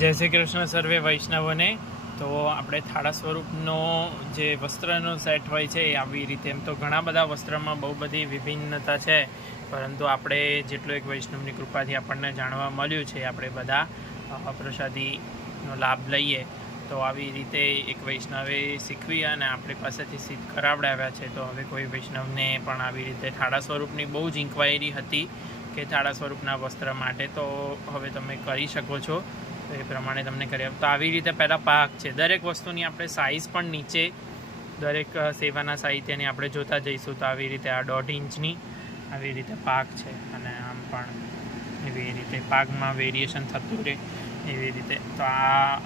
જય શ્રી કૃષ્ણ સર્વે વૈષ્ણવોને। તો આપણે થાળા સ્વરૂપનો જે વસ્ત્રનો સેટ હોય છે એ આવી રીતે, એમ તો ઘણા બધા વસ્ત્રમાં બહુ બધી વિભિન્નતા છે, પરંતુ આપણે જેટલું એક વૈષ્ણવની કૃપાથી આપણને જાણવા મળ્યું છે, આપણે બધા પ્રસાદીનો લાભ લઈએ। તો આવી રીતે એક વૈષ્ણવે શીખવી અને આપણી પાસેથી સિદ્ધ કરાવડાવ્યા છે। તો હવે કોઈ વૈષ્ણવને પણ આવી રીતે થાળા સ્વરૂપની બહુ જ ઇન્ક્વાયરી હતી કે થાળા સ્વરૂપના વસ્ત્ર માટે, તો હવે તમે કરી શકો છો। તો એ પ્રમાણે તમને કરી આપો। તો આવી રીતે પહેલાં પાક છે, દરેક વસ્તુની આપણે સાઇઝ પણ નીચે દરેક સેવાના સાહિત્યની આપણે જોતા જઈશું। તો આવી રીતે આ 1.5 ઇંચની આવી રીતે પાક છે, અને આમ પણ એવી રીતે પાકમાં વેરિએશન થતું રહે એવી રીતે। તો આ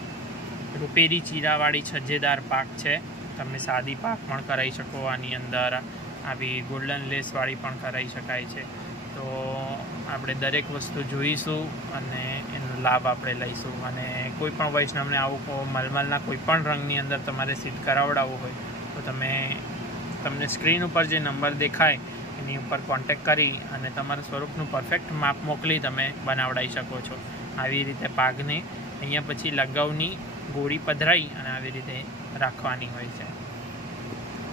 રૂપેરી ચીરાવાળી છજ્જેદાર પાક છે, તમે સાદી પાક પણ કરાવી શકો, આની અંદર આવી ગોલ્ડન લેસવાળી પણ કરાવી શકાય છે। તો આપણે દરેક વસ્તુ જોઈશું અને એનો લાભ આપણે લઈશું। અને કોઈ પણ વૈષ્ણવને આવું મલમલના કોઈ પણ રંગની અંદર તમારે સિદ્ધ કરાવડાવવું હોય તો તમને સ્ક્રીન ઉપર જે નંબર દેખાય એની ઉપર કોન્ટેક્ટ કરી અને તમારા સ્વરૂપનું પરફેક્ટ માપ મોકલી તમે બનાવડાવી શકો છો। આવી રીતે પાકને અહીંયા પછી લગાવની ગોળી પધરાઈ અને આવી રીતે રાખવાની હોય છે।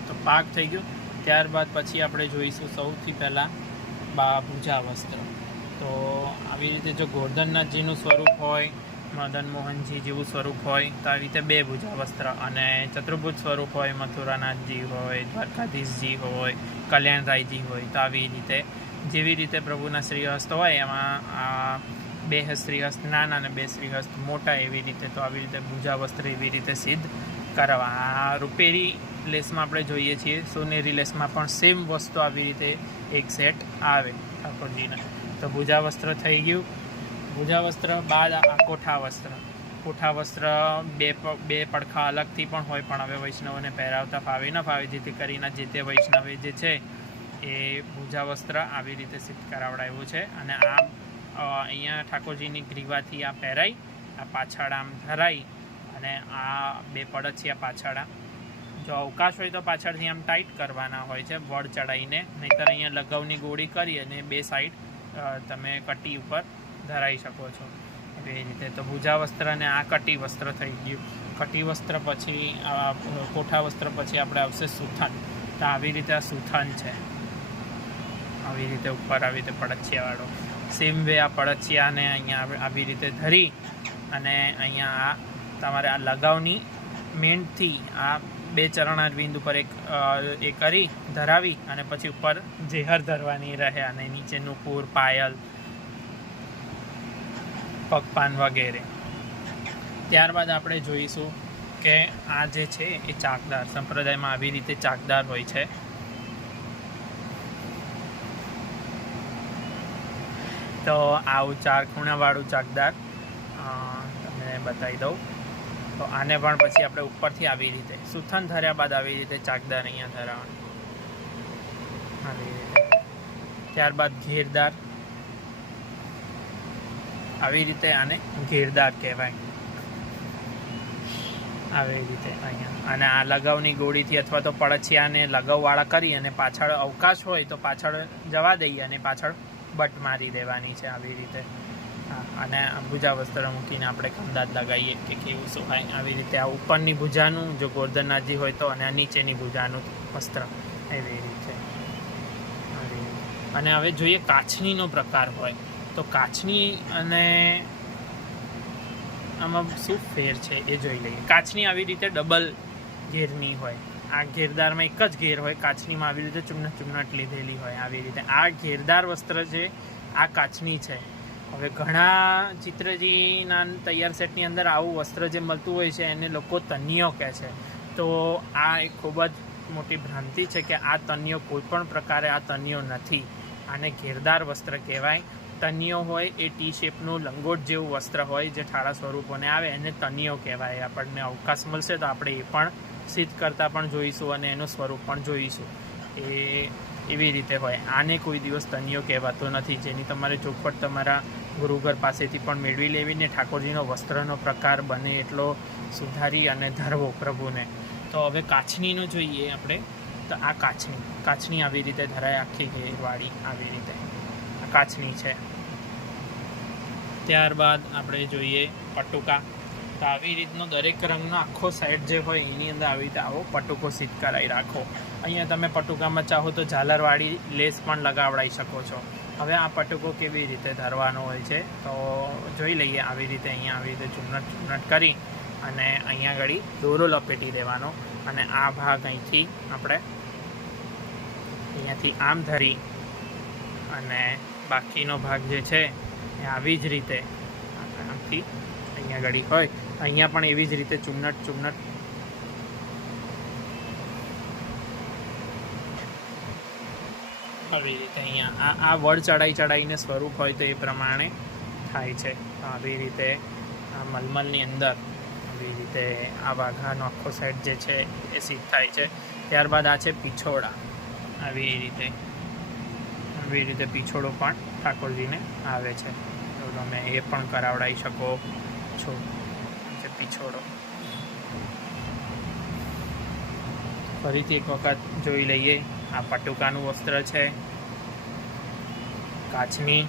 તો પાક થઈ ગયો, ત્યારબાદ પછી આપણે જોઈશું સૌથી પહેલાં પૂજા વસ્ત્ર। તો આવી રીતે જો ગોર્ધનનાથજીનું સ્વરૂપ હોય, મદન મોહનજી જેવું સ્વરૂપ હોય તો આવી રીતે 2 ભુજા વસ્ત્ર, અને ચતુર્ભુજ સ્વરૂપ હોય, મથુરાનાથજી હોય, દ્વારકાધીશજી હોય, કલ્યાણરાયજી હોય, તો આવી રીતે જેવી રીતે પ્રભુના શ્રીહસ્ત હોય એમાં 2 શ્રીહસ્ત નાના અને 2 શ્રીહસ્ત મોટા, એવી રીતે તો આવી રીતે ભુજા વસ્ત્ર એવી રીતે સિદ્ધ કરવા। આ રૂપેરી લેસમાં આપણે જોઈએ છીએ, સોનેરી લેસમાં પણ સેમ વસ્તુ આવી રીતે એક સેટ આવે ઠાકોરજીને। તો ભુજા વસ્ત્ર થઈ ગયું। ભુજા વસ્ત્ર બાદ આ કોઠા વસ્ત્ર। કોઠા વસ્ત્ર બે પડખા અલગથી પણ હોય, પણ હવે વૈષ્ણવોને પહેરાવતા ફાવે ન ફાવે, જેથી કરીને જે તે વૈષ્ણવે જે છે એ ભુજા વસ્ત્ર આવી રીતે સિદ્ધ કરાવડાવ્યું છે। અને આ અહીંયા ઠાકોરજીની ગ્રીવાથી આ પહેરાઈ, આ પાછળ આમ ધરાઈ, અને આ 2 પડછિયા પાછળ, જો અવકાશ હોય તો પાછળથી આમ ટાઈટ કરવાના હોય છે વળ ચડાવીને, નહીંતર અહીંયા લગાવની ગોળી કરી અને 2 સાઈડ તમે કટી ઉપર ધરાવી શકો છો એવી રીતે। તો ભુજા વસ્ત્ર અને આ કટી વસ્ત્ર થઈ ગયું। કટી વસ્ત્ર પછી કોઠા વસ્ત્ર પછી આપણે આવશે સુથાન। તો આવી રીતે આ સુથાન છે, આવી રીતે ઉપર આવી રીતે પડછિયાવાળો, સેમ વે આ પડછિયાને અહીંયા આવી રીતે ધરી અને અહીંયા આ તમારે આ લગાવની મેન્ટથી આ 2 ચરણારવિંદ ઉપર એક કરી ધરાવી અને પછી ઉપર જેહર ધરવાની રહે, અને નીચે નુપુર, પાયલ, પગપાન વગેરે। ત્યારબાદ આપણે જોઈશું કે આ જે છે એ ચાકદાર, સંપ્રદાયમાં આવી રીતે ચાકદાર હોય છે। તો આવું 4 ખૂણાવાળું ચાકદાર તમને બતાવી દઉં। તો આને પણ પછી આપણે ઉપરથી આવી રીતે સુથાન ધર્યા બાદ આવી રીતે ચાકદાર અહીંયા ધરાવવાનું આવી રીતે। ત્યારબાદ ઘેરદાર, આવી રીતે આને ઘેરદાર કહેવાય, આવી રીતે અહીંયા। અને આ લગાવની ગોળીથી અથવા તો પડછિયાને લગાવવાળા કરી અને પાછળ અવકાશ હોય તો પાછળ જવા દઈએ અને પાછળ બટ મારી દેવાની છે આવી રીતે। અને ભુજા વસ્ત્ર મૂકીને આપણે અંદાજ લગાવીએ કે કેવું શું હોય। આવી રીતે આ ઉપરની ભુજાનું જો ગોર્ધનનાથજી હોય તો, અને આ નીચેની ભુજાનું વસ્ત્ર એવી રીતે। અને હવે જોઈએ કાચનીનો પ્રકાર હોય તો કાચની અને આમાં શું ફેર છે એ જોઈ લઈએ। કાચની આવી રીતે ડબલ ઘેરની હોય, આ ઘેરદારમાં એક જ ઘેર હોય, કાચનીમાં આવી રીતે ચુમ્નટ લીધેલી હોય આવી રીતે। આ ઘેરદાર વસ્ત્ર છે, આ કાચની છે। હવે ઘણા ચિત્રજીના તૈયાર સેટની અંદર આવું વસ્ત્ર જે મળતું હોય છે એને લોકો તનિયો કહે છે। તો આ એક ખૂબ જ મોટી ભ્રાંતિ છે કે આ તનિયો કોઈ પણ પ્રકારે આ તનિયો નથી, આને ઘેરદાર વસ્ત્ર કહેવાય। તનિયો હોય એ ટી શેપનું લંગોટ જેવું વસ્ત્ર હોય જે થાળા સ્વરૂપોને આવે, એને તનિયો કહેવાય। આપણને અવકાશ મળશે તો આપણે એ પણ સિદ્ધ કરતા પણ જોઈશું અને એનું સ્વરૂપ પણ જોઈશું। એવી રીતે હોય, આને કોઈ દિવસ તનિયો કહેવાતો નથી, જેની તમારે ચોખવટ તમારા ગુરુઘર પાસેથી પણ મેળવી લેવીને ઠાકોરજીનો વસ્ત્રનો પ્રકાર બને એટલો સુધારી અને ધરવો પ્રભુને। તો હવે કાચનીનું જોઈએ આપણે। તો આ કાચની આવી રીતે ધરાય, આખી ઘેરવાળી આવી રીતે આ કાચની છે। ત્યારબાદ આપણે જોઈએ પટુકા. તો આવી રીતનો દરેક રંગનો આખો સેટ જે હોય એની અંદર આવી રીતે આવો પટુકો સિદ્ધ કરાવી રાખો. અહીંયા તમે પટુકામાં ચાહો તો ઝાલરવાળી લેસ પણ લગાવડાવી શકો છો. હવે આ પટુકો કેવી રીતે ધરવાનો હોય છે તો જોઈ લઈએ. આવી રીતે અહીંયા આવી રીતે ચૂનટ કરી અને અહીંયા ઘડી દોરો લપેટી દેવાનો અને આ ભાગ અહીંથી આપણે અહીંયાથી આમ ધરી અને બાકીનો ભાગ જે છે એ આવી જ રીતે આમથી અહીંયા ઘડી હોય અહીંયા પણ એવી જ રીતે ચૂનટ આવી રીતે અહીંયા આ વડ ચડાઈને સ્વરૂપ હોય તો એ પ્રમાણે થાય છે. આવી રીતે આ મલમલની અંદર આવી રીતે આ વાઘાનો આખો સેટ જે છે એ સિદ્ધ થાય છે. ત્યારબાદ આ છે પીછોડા. આવી રીતે પીછોડો પણ ઠાકોરજીને આવે છે તો તમે એ પણ કરાવડાવી શકો છો. પીછોડો ફરીથી એક વખત જોઈ લઈએ. આ પટુકાનું વસ્ત્ર છે, કાચની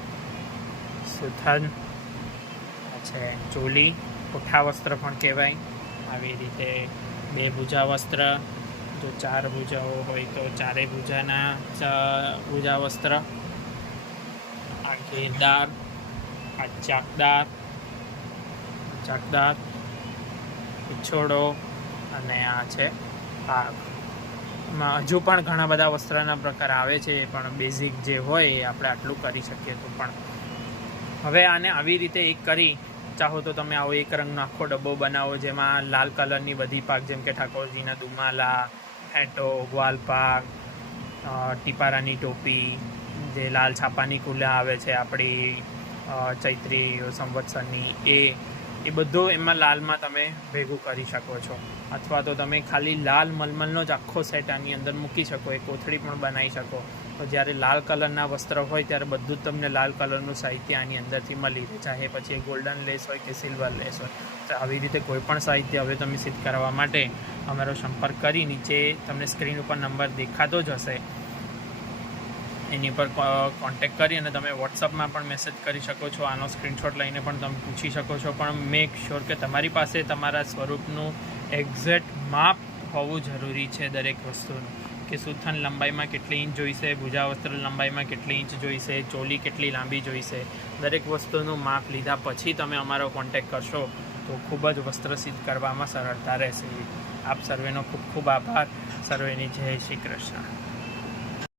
સુથન છે, ચોલી પુઠ્ઠા વસ્ત્ર પણ કહેવાય. આવી રીતે 2 ભુજા વસ્ત્ર, જો 4 ભુજાઓ હોય તો 4 ભુજાના ભુજા વસ્ત્ર, આ ઘેરદાર, આ ચાકદાર, પીછોડો અને આ છે પાગ. હજુ પણ ઘણા બધા વસ્ત્રના પ્રકાર આવે છે પણ બેઝિક જે હોય એ આપણે આટલું કરી શકીએ. તો પણ હવે આને આવી રીતે એક કરી ચાહો તો તમે આવો એક રંગનો આખો ડબ્બો બનાવો જેમાં લાલ કલરની બધી પાક જેમ કે ઠાકોરજીના દુમાલા, હેટો, ગ્વાલપાક, ટીપારાની ટોપી, જે લાલ છાપાની કુલા આવે છે આપણી ચૈત્રી સંવત્સરની એ બધું એમાં લાલમાં તમે ભેગું કરી શકો છો. અથવા તો તમે ખાલી લાલ મલમલનો જ આખો સેટ આની અંદર મૂકી શકો. એ કોથળી પણ બનાવી શકો. તો જ્યારે લાલ કલરના વસ્ત્ર હોય ત્યારે બધું જ તમને લાલ કલરનું સાહિત્ય આની અંદરથી મળી રહે. ચાહે પછી એ ગોલ્ડન લેસ હોય કે સિલ્વર લેસ હોય. તો આવી રીતે કોઈ પણ સાહિત્ય હવે તમે સિદ્ધ કરવા માટે અમારો સંપર્ક કરી નીચે તમને સ્ક્રીન ઉપર નંબર દેખાતો જ હશે એની પર કોન્ટેક્ટ કરી અને તમે વોટ્સઅપમાં પણ મેસેજ કરી શકો છો. આનો સ્ક્રીનશોટ લઈને પણ તમે પૂછી શકો છો. પણ મેક શ્યોર કે તમારી પાસે તમારા સ્વરૂપનું એક્ઝેક્ટ માપ હોવું જરૂરી છે દરેક વસ્તુનું. કે સુથન લંબાઈમાં કેટલી ઇંચ જોઈશે, ભુજા વસ્ત્ર લંબાઈમાં કેટલી ઇંચ જોઈશે, ચોલી કેટલી લાંબી જોઈશે. દરેક વસ્તુનું માપ લીધા પછી તમે અમારો કોન્ટેક્ટ કરશો તો ખૂબ જ વસ્ત્ર સિદ્ધ કરવામાં સરળતા રહેશે. આપ સર્વેનો ખૂબ ખૂબ આભાર. સર્વેની જય શ્રી કૃષ્ણ.